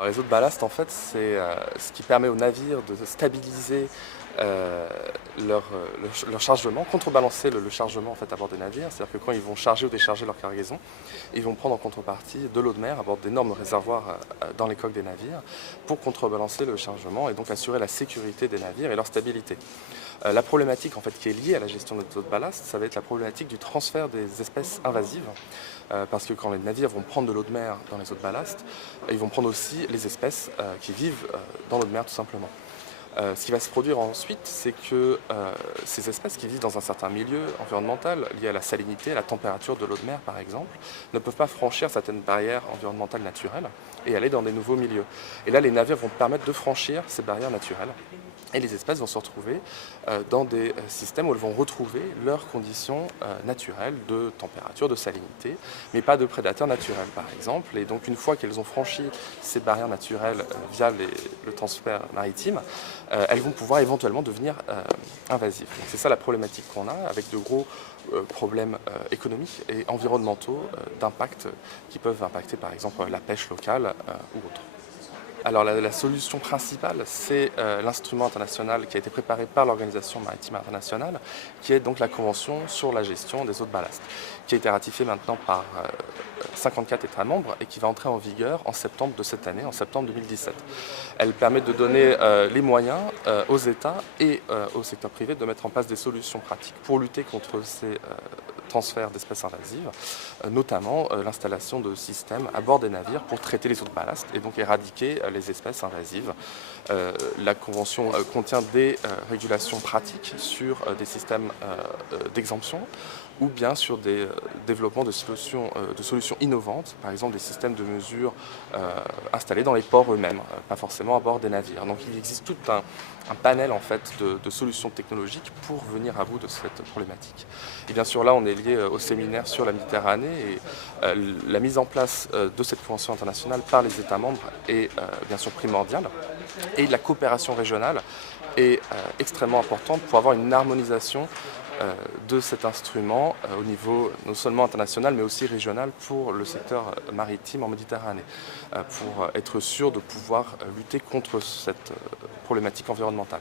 Alors, les eaux de ballast, en fait, c'est ce qui permet aux navires de stabiliser euh, leur chargement, contrebalancer le chargement en fait, à bord des navires. C'est-à-dire que quand ils vont charger ou décharger leur cargaison, ils vont prendre en contrepartie de l'eau de mer à bord d'énormes réservoirs dans les coques des navires pour contrebalancer le chargement et donc assurer la sécurité des navires et leur stabilité. La problématique en fait, qui est liée à la gestion des eaux de ballast, ça va être la problématique du transfert des espèces invasives. Parce que quand les navires vont prendre de l'eau de mer dans les eaux de ballast, ils vont prendre aussi les espèces qui vivent dans l'eau de mer tout simplement. Ce qui va se produire ensuite, c'est que ces espèces qui vivent dans un certain milieu environnemental, lié à la salinité, à la température de l'eau de mer par exemple, ne peuvent pas franchir certaines barrières environnementales naturelles et aller dans des nouveaux milieux. Et là, les navires vont permettre de franchir ces barrières naturelles. Et les espèces vont se retrouver dans des systèmes où elles vont retrouver leurs conditions naturelles de température, de salinité, mais pas de prédateurs naturels par exemple. Et donc une fois qu'elles ont franchi ces barrières naturelles via le transfert maritime, elles vont pouvoir éventuellement devenir invasives. C'est ça la problématique qu'on a avec de gros problèmes économiques et environnementaux d'impact qui peuvent impacter par exemple la pêche locale ou autre. Alors la solution principale, c'est l'instrument international qui a été préparé par l'Organisation maritime internationale, qui est donc la Convention sur la gestion des eaux de ballast, qui a été ratifiée maintenant par 54 États membres et qui va entrer en vigueur en septembre de cette année, en septembre 2017. Elle permet de donner les moyens aux États et au secteur privé de mettre en place des solutions pratiques pour lutter contre ces transfert d'espèces invasives, notamment l'installation de systèmes à bord des navires pour traiter les eaux de ballast et donc éradiquer les espèces invasives. La Convention contient des régulations pratiques sur des systèmes d'exemption ou bien sur des développements de solutions innovantes, par exemple des systèmes de mesure installés dans les ports eux-mêmes, pas forcément à bord des navires. Donc il existe tout un panel en fait, de solutions technologiques pour venir à bout de cette problématique. Et bien sûr là on est lié au séminaire sur la Méditerranée et la mise en place de cette convention internationale par les États membres est bien sûr primordiale et la coopération régionale est extrêmement importante pour avoir une harmonisation de cet instrument au niveau non seulement international mais aussi régional pour le secteur maritime en Méditerranée, pour être sûr de pouvoir lutter contre cette problématique environnementale.